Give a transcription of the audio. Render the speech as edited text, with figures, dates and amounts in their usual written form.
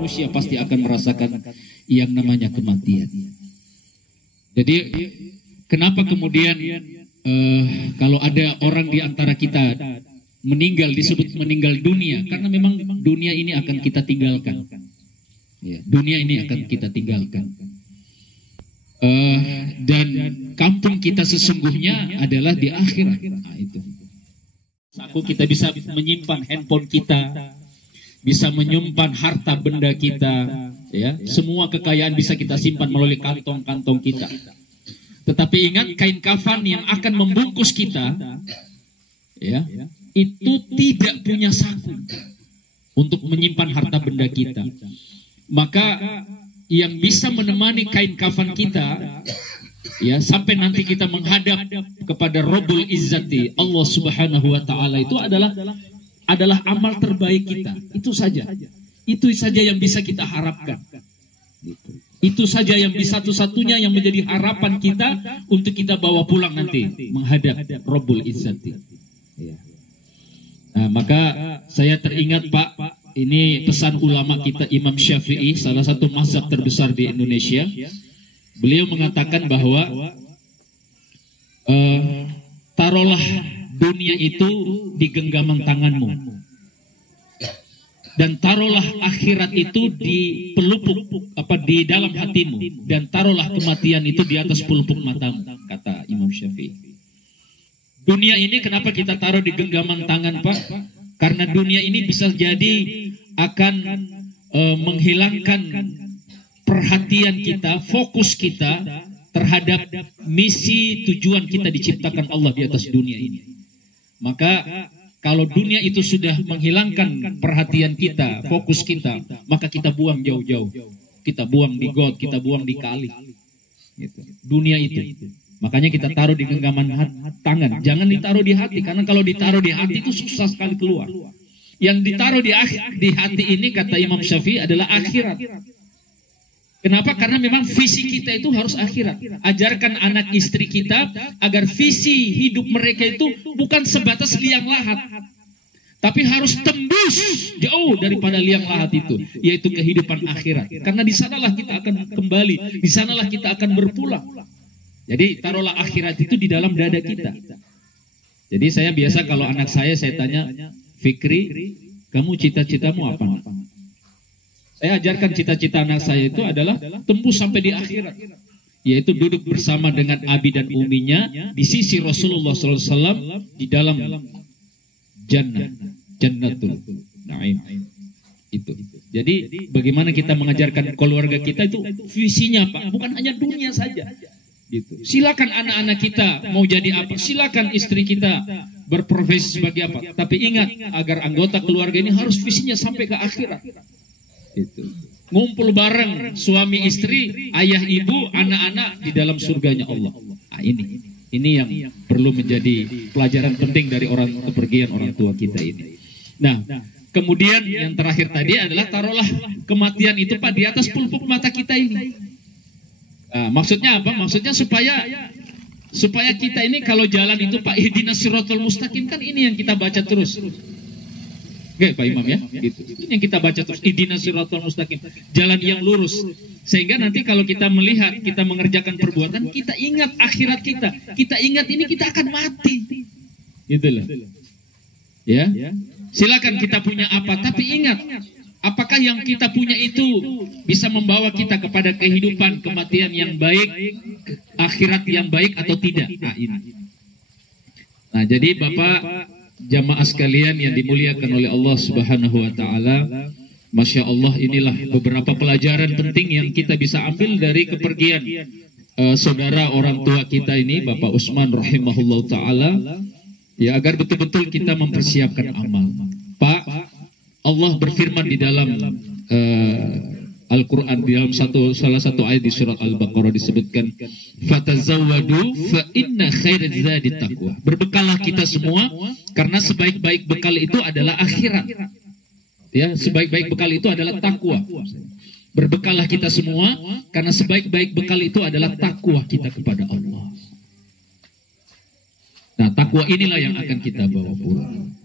manusia pasti akan merasakan yang namanya kematian. Jadi kenapa kemudian kalau ada orang di antara kita meninggal disebut meninggal dunia? Karena memang dunia ini akan kita tinggalkan. Ya, dunia ini akan kita tinggalkan. Dan kampung kita sesungguhnya adalah di akhirat. Nah, itu. Kita bisa menyimpan handphone kita, bisa menyimpan harta benda kita, ya, semua kekayaan bisa kita simpan melalui kantong-kantong kita. Tetapi ingat, kain kafan yang akan membungkus kita, ya, itu tidak punya saku untuk menyimpan harta benda kita. Maka yang bisa menemani kain kafan kita, ya, sampai nanti kita menghadap kepada Rabbul Izzati, Allah Subhanahu wa Ta'ala, itu adalah amal terbaik kita. Itu saja. Itu saja yang bisa kita harapkan. Itu saja yang bisa, satu-satunya yang menjadi harapan kita untuk kita bawa pulang nanti menghadap Rabbul Izzati. Nah, maka saya teringat, Pak, ini pesan ulama kita Imam Syafi'i, salah satu mazhab terbesar di Indonesia. Beliau mengatakan bahwa taruhlah dunia itu di genggaman tanganmu, dan taruhlah akhirat itu di pelupuk di dalam hatimu, dan taruhlah kematian itu di atas pelupuk matamu, kata Imam Syafi'i. Dunia ini kenapa kita taruh di genggaman tangan, Pak? Karena dunia ini bisa jadi akan menghilangkan perhatian kita, fokus kita terhadap misi tujuan kita diciptakan Allah di atas dunia ini. Maka kalau dunia itu sudah menghilangkan perhatian kita, fokus kita, maka kita buang jauh-jauh. Kita buang di got, kita buang di kali. Gitu. Dunia itu. Makanya kita taruh di genggaman tangan. Jangan ditaruh di hati, karena kalau ditaruh di hati itu susah sekali keluar. Yang ditaruh di hati ini, kata Imam Syafi'i, adalah akhirat. Kenapa? Karena memang visi kita itu harus akhirat. Ajarkan anak istri kita agar visi hidup mereka itu bukan sebatas liang lahat, tapi harus tembus jauh daripada liang lahat itu, yaitu kehidupan akhirat. Karena di sanalah kita akan kembali, di sanalah kita akan berpulang. Jadi taruhlah akhirat itu di dalam dada kita. Jadi saya biasa kalau anak saya tanya, Fikri, kamu cita-citamu apa? Saya ajarkan cita-cita anak saya itu adalah tembus sampai di akhirat, yaitu duduk bersama dengan abi dan uminya di sisi Rasulullah SAW di dalam jannatul naim. Itu. Jadi bagaimana kita mengajarkan keluarga kita itu visinya, Pak, bukan hanya dunia saja. Gitu. Silakan anak-anak kita mau jadi apa, silakan istri kita berprofesi sebagai apa, tapi ingat agar anggota keluarga ini harus visinya sampai ke akhirat. Gitu. Ngumpul bareng suami istri, ayah ibu, anak-anak di dalam surganya Allah. Nah, ini yang perlu menjadi pelajaran penting dari kepergian orang tua kita ini. Nah, kemudian yang terakhir tadi adalah taruhlah kematian itu, Pak, di atas pelupuk mata kita ini. Nah, maksudnya apa? Maksudnya supaya kita ini kalau jalan itu, Pak, ihdinas siratal mustaqim, kan ini yang kita baca terus. Oke, Pak Imam, ya. Gitu. Ini yang kita baca terus, ihdinas siratal mustaqim, jalan yang lurus. Sehingga nanti kalau kita melihat, kita mengerjakan perbuatan, kita ingat akhirat kita. Kita ingat ini kita akan mati. Gitu loh. Ya. Silakan kita punya apa, tapi ingat, apakah yang kita punya itu bisa membawa kita kepada kehidupan kematian yang baik, akhirat yang baik atau tidak? Nah, ini. Nah, jadi Bapak jamaah sekalian yang dimuliakan oleh Allah Subhanahu wa Ta'ala, Masya Allah, inilah beberapa pelajaran penting yang kita bisa ambil dari kepergian saudara orang tua kita ini, Bapak Usman rahimahullah ta'ala, ya, agar betul-betul kita mempersiapkan amal. Pak, Allah berfirman di dalam Al-Quran, di dalam salah satu ayat di surat Al-Baqarah disebutkan, fatazawwadu fa inna khairaz zadi taqwa. Berbekallah kita semua, karena sebaik-baik bekal itu adalah akhirat. Ya, sebaik-baik bekal itu adalah takwa. Berbekallah kita semua, karena sebaik-baik bekal itu adalah takwa kita kepada Allah. Nah, takwa inilah yang akan kita bawa pulang.